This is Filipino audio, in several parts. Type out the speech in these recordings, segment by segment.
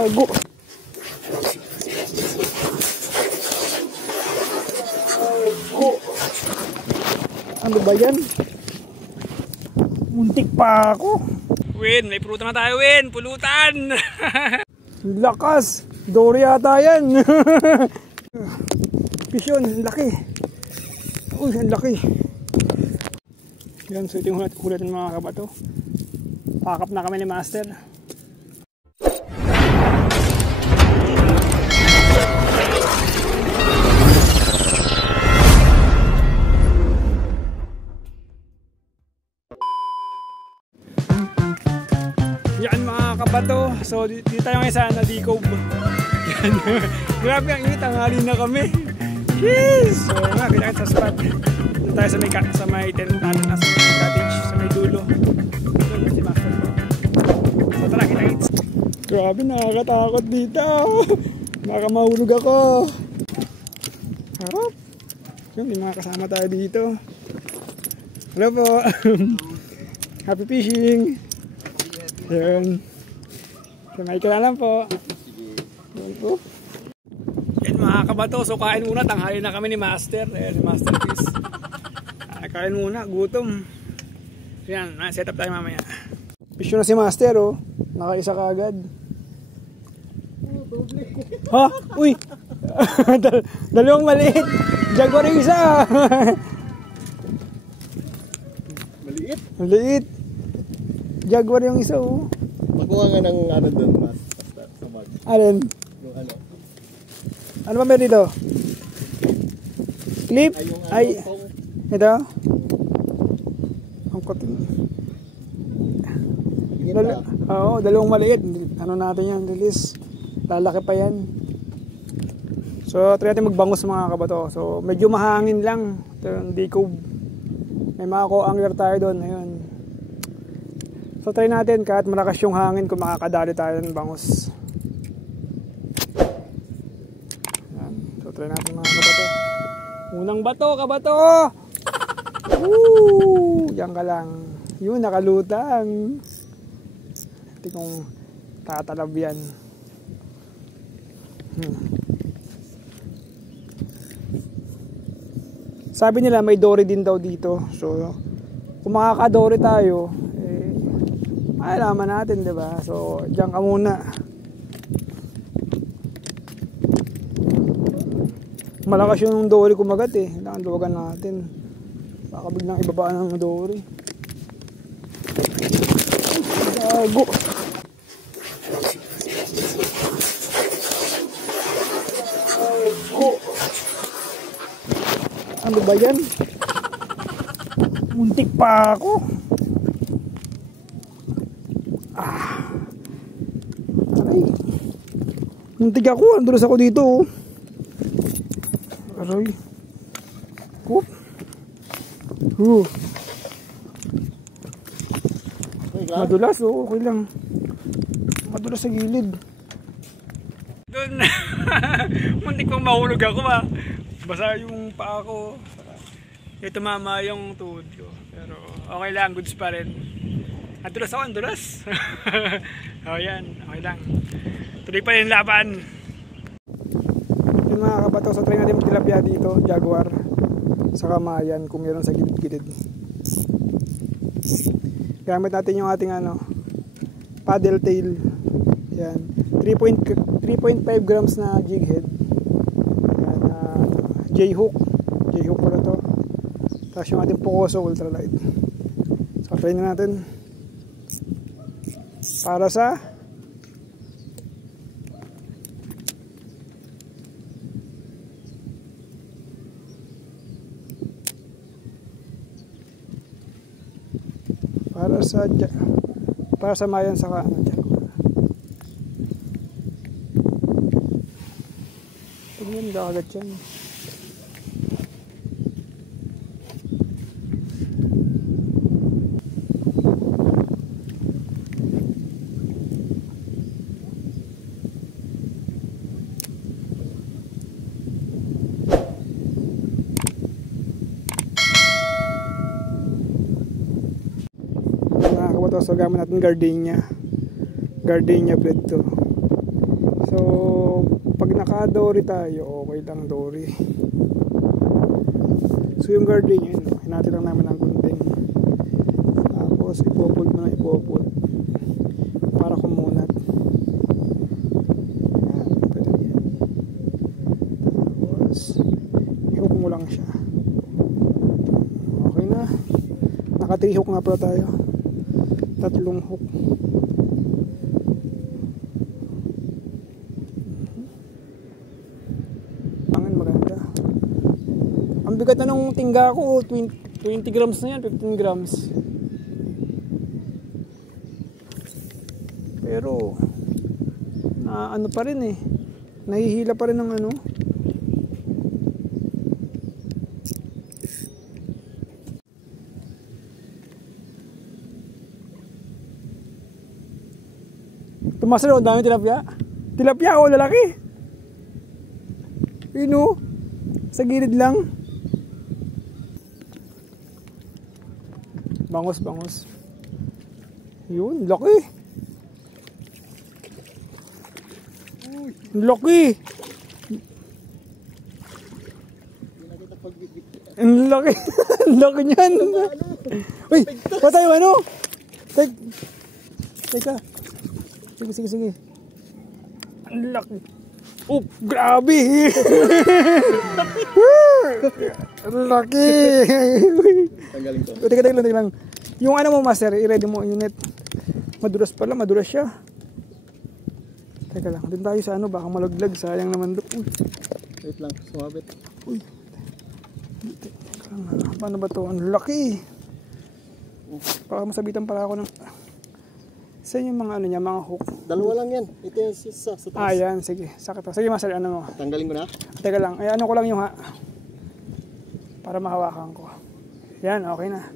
Gago. Ano ba yan? Muntik pa ako. Win, may pulutan na tayo, Win. Pulutan. Lakas. Dory yata yan. Fish yun, laki. Uy, ang laki. Yan, so ito yung hulat ng mga kabato. Pakap na kami ni Master. Yan mga kabato. So dito tayo ngayon sa Nadicove. Yan. Grabe ang init, tanghali na kami. Jeez! So nga, kailangan sa spot. Doon tayo sa may tent natin na sa may cottage, sa may dulo. Doon si Master. So tara, kita-kits. Grabe, nakakatakot dito. Baka mahulog ako. Harap. Yun, may mga kasama tayo dito. Hello po. Happy fishing. Yan. Samay ka lang po. Yan po. Yan mga kabato. So kain muna. Tanghali na kami ni Master. Ayan, Master Fish. Kain muna. Gutom. Yan. Set up tayo mamaya. Fish na si Master, oh. Nakaisa ka agad. Ha? Uy! Dalawang maliit. Jaguar yung isa. Maliit? Maliit. Jaguar yung isa, oh. Makuha nga ng ano doon, mas. Sa mag. Alin? Yung ano. Ano ba meron dito? Clip? Ay, yung ano. Ay, ito? Ang kotin. Oo, dalawang maliit. Ano natin yan, release. Lalaki pa yan. So, try natin magbangus mga kabato. So, medyo mahangin lang. Ito yung Decove. May mga co-angler tayo doon. Ayun. So, try natin kahit malakas yung hangin kung makakadali tayo ng bangus. Ayan. So, try natin mga kabato. Unang bato, kabato! Woo! Diyan ka lang. Yun, nakalutang. Hindi kong tatalab yan. Sabi nila may dory din daw dito. So, kung makaka-dory tayo, malalaman natin, di ba? So, diyan ka muna. Malakas yung dory kumagat eh. Kailangan luwagan natin. Baka biglang ibabaan ng dory. Gago. Ano ba yan? Muntik pa ako. Aray. Muntik ako. Andulas ako dito. Aray. Hup. Madulas. Okay lang. Madulas sa gilid. Doon. Muntik pang mahulog ako ba. Basa yung paa ko. Ito mama yung tuhod ko. Pero okay lang, goods pa rin. Andulas ako, andulas. O yan, okay lang. Tuloy pa rin laban. Yung mga kabato, so try natin magtilapia dito, Jaguar. Sa kamayan, kung meron sa gilid-gilid. Gamit natin yung ating paddle tail. Yan. 3.5 grams na jig head. J-hook pala to. Tapos yung ating Pocoso ultralight. So try na natin para sa mayan sa tingnan dagat yan. So gamit natin gardenia bread to. So, pag naka-dory tayo, okay lang dory. So, yung guarding yun, hinati lang namin ng gunting. Tapos, ipopod mo na ipopod para kumunat. Yan, pwede yan. Tapos, i-hook mo lang siya. Okay na. Naka 3 hook nga pala tayo. 3 hook. Maganda. Ang bigat na nung tingga ko, 20 grams na yan, 15 grams. Pero na ano pa rin eh. Nahihila pa rin ng ano. Tumasalo, ang dami tilapia. Tilapia o lalaki. Yun, sa gilid lang. Bangos. Yun, laki. Laki. Ang laki. Ang laki niyan. Uy, patay mo ano? Teka. Sige. Ang laki. Oh, grabe! Ang laki! Tanggalin ko. Teka lang. Yung ano mo, master, i-ready mo yung net. Madulas siya. Teka lang, dun tayo sa ano, baka malaglag, sayang naman doon. Wait lang, sumabit. Uy. Teka lang, paano ba to? Ang laki! Baka masabitan pala ako ng... Saan yung mga ano niya, mga hook? Dalawa lang yan. Ito yung sa taas. Ah, yan. Sige, sakit. Sige, master, ano mo? Tanggalin ko na? Teka lang, ay ano ko lang yung para mahawakan ko. Yan, okay na.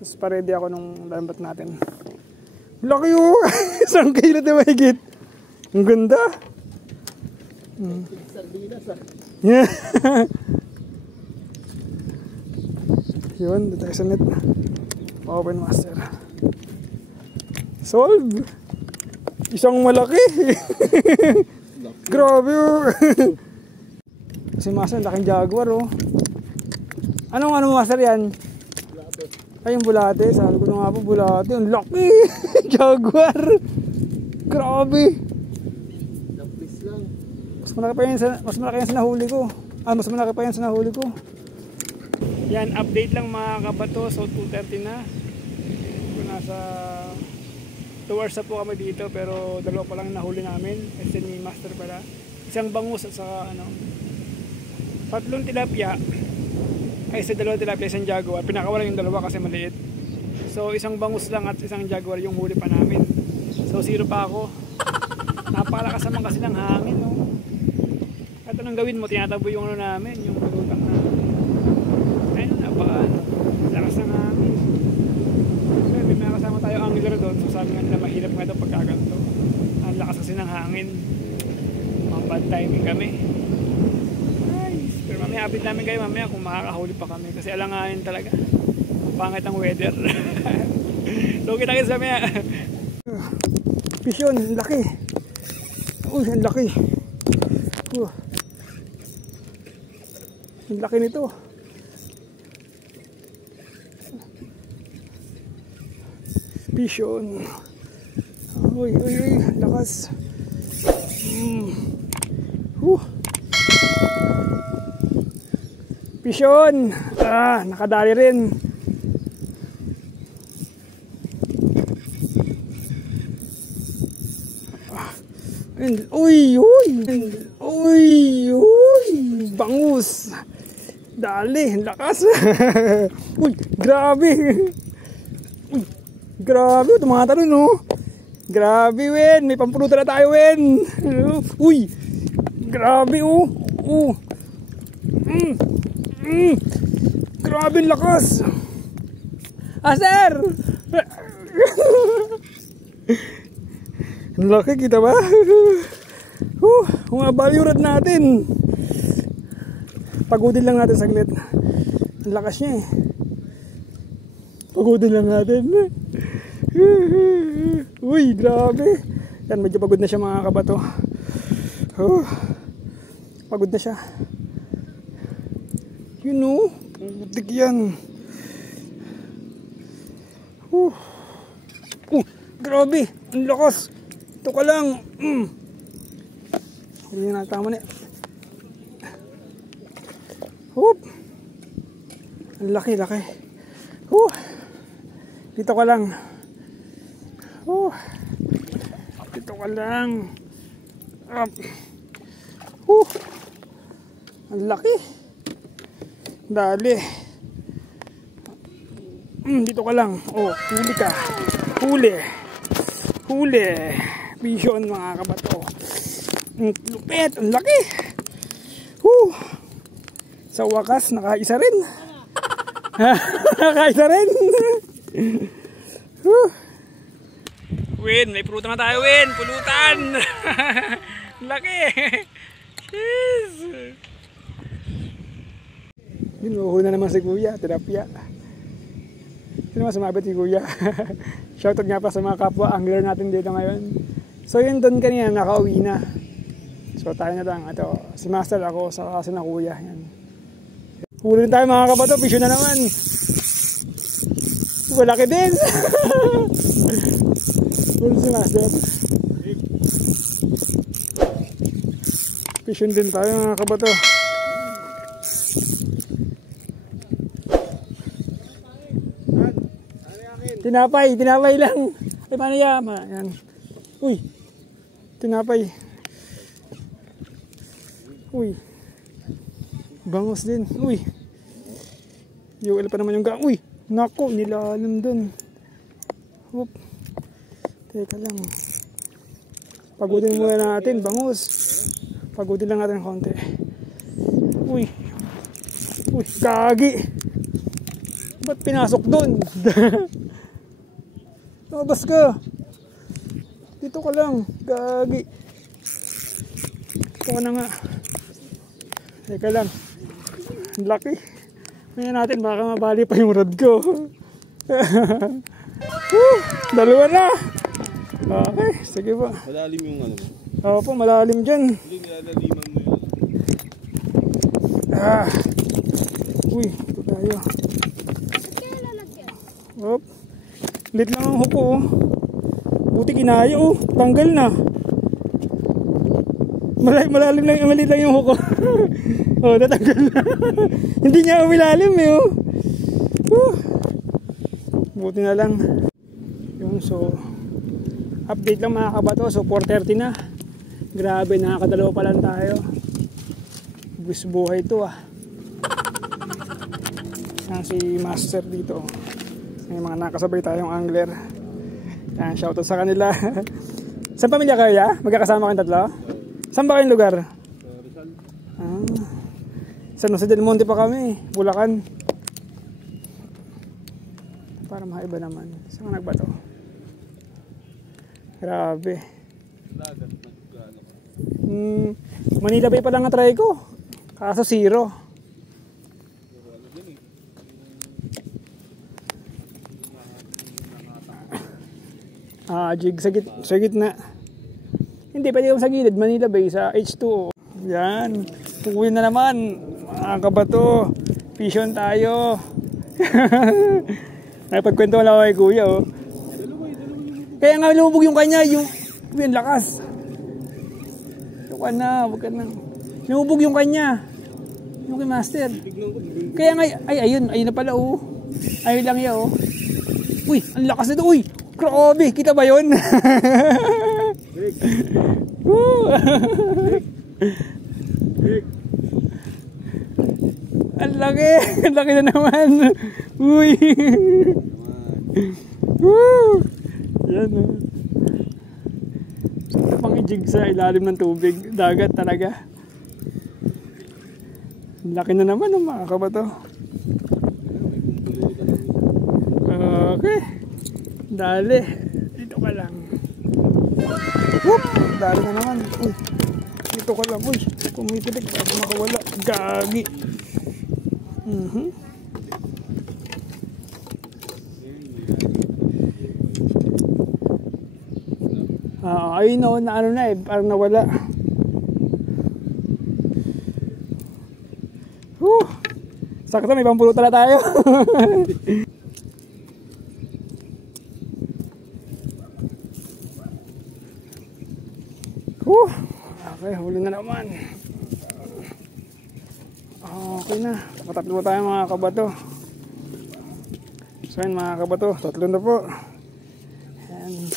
Tapos pa-ready ako nung lambat natin. Laki oh! 1 kilo na mahigit. Ang ganda. Sardinas ah. Yeah. Yun, dito tayo sa net. Open master. Solve! Isang malaki! Grabe oh! Kasi master, laking jaguar oh. Anong master yan? Bulate. Ay yung bulate, sabi ko na nga po bulate. Ang laki! Jaguar! Grabe! Please lang. Mas malaki yan sa nahuli ko. Mas malaki pa yan sa nahuli ko. Yan, update lang mga kabato. So 2:30 na. Nasa 2 hours na po kami dito, pero dalawa pa lang nahuli namin. Kasi ni master pala. Isang bangus at saka ano, 3 tilapia. Ay sa 2 tilapia, isang jaguar. Pinakawalan yung 2 kasi maliit. So isang bangus lang at isang jaguar yung huli pa namin. So 0 pa ako. Napakalakas naman kasi ng hangin, no? At anong gawin mo? Tinataboy yung ano namin, yung lutang namin. Ayun, lakas ng hangin. May kasama tayo angler doon, so sabi nga nila mahirap nga daw pagkaganto. Ang lakas kasi ng hangin. Mga bad timing kami. Nice. Pero mamaya update namin kayo mamaya kung makakahuli pa kami kasi alanganin talaga. Pangit ang weather. So kita sa mamaya. Fish yun, ang laki. Uy, ang laki. Ang laki nito. Fish yun. Uy, lakas. Fish yun. Nakadali rin. Uy, bangus. Dali, lakas. Uy, grabe. Grabe, tumatalo no. Grabe, Wen. May pampulutan na tayo, Wen. Uy, grabe, oh. Grabe, lakas. Sir. Ang laki, kita ba? Humaba yung rod natin. Pagodin lang natin saglit. Ang lakas niya eh. Pagodin lang natin. Uy, grabe. Yan, medyo pagod na siya mga kabato. Pagod na siya. Yun o, putik yan. Grabe, ang lakas. Ito ka lang. Hindi na tama na. Ang laki. Dito ka lang. Dito ka lang. Ang laki. Dali. Dito ka lang. Huli ka. Huli. Vision mga kabato. Lupit. Ang laki. Sa wakas, nakaisa rin. Nakaisa rin. Win, may pulutan na tayo, Win. Pulutan. Laki. Jeez. Binuho na naman si Kuya, tilapia. Sino naman sumabit si Kuya? Shoutout nga pa sa mga kapwa angler natin dito ngayon. So yun doon kanina, nakauwi na. So tayo na lang. Ito, si Master ako, sa kasi na Kuya. Yan. Huli rin tayo mga kabato, pisyo na naman. Malaki din. Huli si Master. Pisyo din tayo mga kabato. Tinapay lang. Ay, paano yan? Yan. Uy, tinapay. Uy, bangos din. Uy, UL pa naman yung gang. Uy, nako, nilalim dun. Oop. Teka lang. Pagodin muna natin, bangus. Pagodin lang natin konti. Uy, gagi. Ba't pinasok dun? Lumabas ka. Dito ka lang. Gagi. Dito ka na nga. Teka lang. Ang laki. Ngayon natin baka mabali pa yung rod ko. Dalawa na. Okay. Sige po. Malalim yung ano mo. Opo, malalim dyan. Hindi nilalaliman mo yun. Uy, ito tayo. Op. Lit lang ang hook ko. Buti kinaya tanggal na. Malalim lang, maliit lang yung hook ko. Natanggal na. Hindi niya umilalim Buti na lang. Yun, so update lang mga kabato. So 4:30 na. Grabe, nakakadalawa pa lang tayo. Buwis buhay to Yan si Master dito. May mga nakasabay tayong angler. Yan, shoutout sa kanila. Saan pamilya kayo ya? Magkakasama kayong tatlo? Saan ba kayong lugar? Rizal. San Jose del Monte pa kami, Bulacan. Para maiba naman. Saan ka nagbato? Grabe. Lagat. Manila Bay pa lang na-try ko. Kaso 0. Jig sa gitna. Hindi, pwede kong sa gilid. Manila Bay sa H2O. Yan. Tukuyin na naman. Mga kabato. Fishon tayo. Napagkwento lang ako kay Kuya Kaya nga lumubog yung kanya. Yung lakas. Huwag ka na. Lumubog yung kanya. Yung kay Master. Kaya nga, ayun na pala Ayun lang yan Uy, ang lakas nito. Uy, grabe, kita ba yun? Ang laki na naman. Uy. Yan pang i-jig sa ilalim ng tubig. Dagat talaga. Ang laki na naman mga kabato. Okay. Dali. Dito ka lang. Dali na naman. Uy. Dito ka lang. Uy. Kumitilik. Bago makawala. Gagi. Ayun no, na ano na eh, parang nawala. Sakto, may pampulo tala tayo. Okay, huli na naman. Okay na, patatlo tayo mga kabato. So yun mga kabato, tatlo na po. And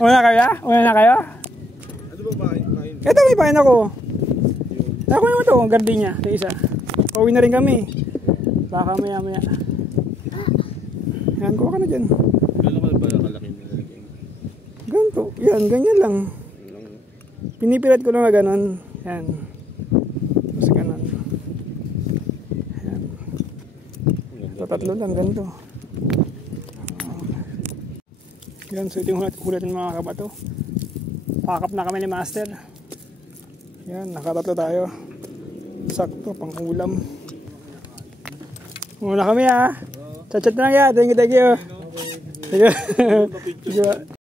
una kayo? Una na kayo? Ano ba ba? Ito may pain ako. Ako naman ito, ang gardenia, ito isa. Pauwi na rin kami. Baka maya maya. Yan, kuha ka na dyan. Gano'n ka ba kalaki na lalagyan? Ganito, yan, ganyan lang. Pinipilat ko lang na ganon. Yan. Tapos ganon. Yan. Tatatlo lang, ganito. Yan, so ito yung hulat ng mga kabato. Pakap na kami ni Master. Yan, nakatatlo tayo. Sakto, pang ulam. Muna kami ha. Chat-chat na lang ya. Thank you. Sige.